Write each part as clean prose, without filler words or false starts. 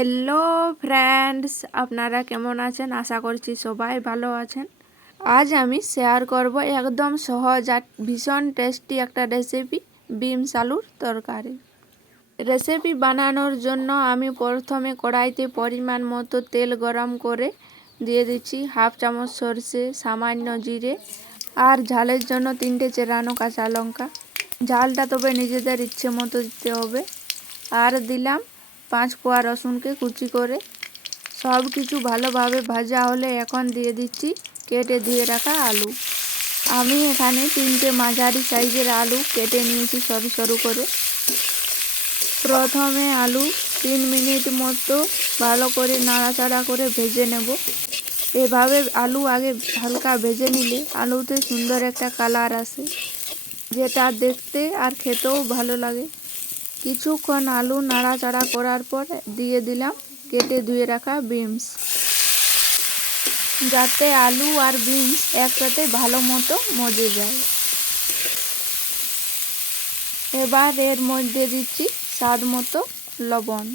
Hello friends, আপনারা কেমন আছেন? আশা করছি সবাই ভালো আছেন। আজ আমি শেয়ার করব একদম সহজ আর ভীষণ টেস্টি একটা রেসিপি, বিনস আলুর তরকারি। রেসিপি বানানোর জন্য আমি প্রথমে কড়াইতে পরিমাণ মতো তেল গরম করে দিয়ে দিচ্ছি হাফ চামচ সরষে, সামান্য জিরে আর ঝালের জন্য 3টে চেরানো কাঁচা লঙ্কা। ঝালটা তবে নিজেদের ইচ্ছে মতো দিতে হবে। আর দিলাম 5 কোয়া রসুনকে কুচি করে। সব কিছু ভালোভাবে ভাজা হলে এখন দিয়ে দিচ্ছি কেটে ধুয়ে রাখা আলু। আমি এখানে 3টে মাঝারি সাইজের আলু কেটে নিয়েছি সরু সরু করে। প্রথমে আলু 3 মিনিট মতো ভালো করে নাড়াচাড়া করে ভেজে নেব। এভাবে আলু আগে হালকা ভেজে নিলে আলুতে সুন্দর একটা কালার আসে, যেটা দেখতে আর খেতেও ভালো লাগে। কিছুক্ষণ আলু নাড়াচাড়া করার পর দিয়ে দিলাম কেটে ধুয়ে রাখা বিনস, যাতে আলু আর বিনস একসাথে ভালো মতো মজে যায়। এবার এর মধ্যে দিচ্ছি স্বাদ মতো লবণ।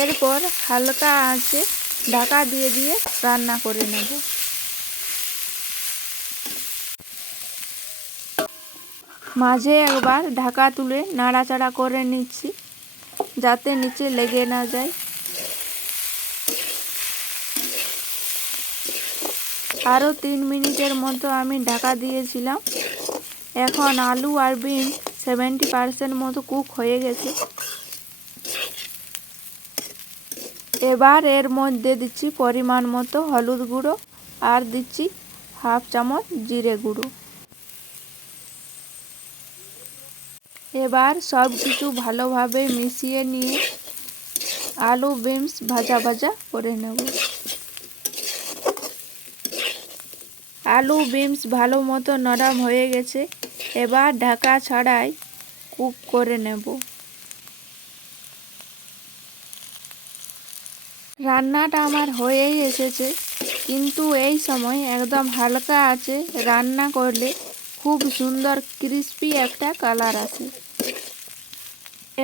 এরপর হালকা আঁচে ঢাকা দিয়ে দিয়ে রান্না করে নেব। মাঝে একবার ঢাকা তুলে নাড়াচাড়া করে নিচ্ছি, যাতে নিচে লেগে না যায়। আরও 3 মিনিটের মতো আমি ঢাকা দিয়েছিলাম। এখন আলু আর বিনস 70% মতো কুক হয়ে গেছে। এবার এর মধ্যে দিচ্ছি পরিমাণ মতো হলুদ গুঁড়ো আর দিচ্ছি হাফ চামচ জিরে গুঁড়ো। এবার সব কিছু ভালোভাবে মিশিয়ে নিয়ে আলু বিনস ভাজা ভাজা করে নেব। আলু বিনস ভালো মতো নরম হয়ে গেছে। এবার ঢাকা ছাড়াই কুক করে নেব। রান্নাটা আমার হয়েই এসেছে, কিন্তু এই সময় একদম হালকা আঁচে রান্না করলে খুব সুন্দর ক্রিস্পি একটা কালার আসে।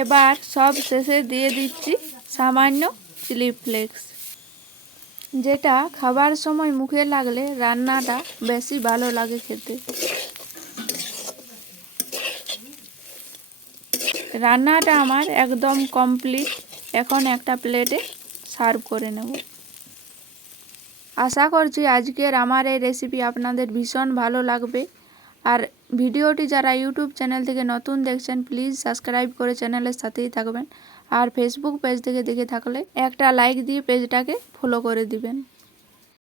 এবার সব শেষে দিয়ে দিচ্ছি সামান্য চিলি ফ্লেক্স, যেটা খাবার সময় মুখে লাগলে রান্নাটা বেশি ভালো লাগে খেতে। রান্নাটা আমার একদম কমপ্লিট। এখন একটা প্লেটে সার্ভ করে নেব। আশা করছি আজকের আমার এই রেসিপি আপনাদের ভীষণ ভালো লাগবে। আর ভিডিওটি যারা ইউটিউব চ্যানেল থেকে নতুন দেখছেন, প্লিজ সাবস্ক্রাইব করে চ্যানেলের সাথেই থাকবেন। আর ফেসবুক পেজ থেকে দেখে থাকলে একটা লাইক দিয়ে পেজটাকে ফলো করে দিবেন।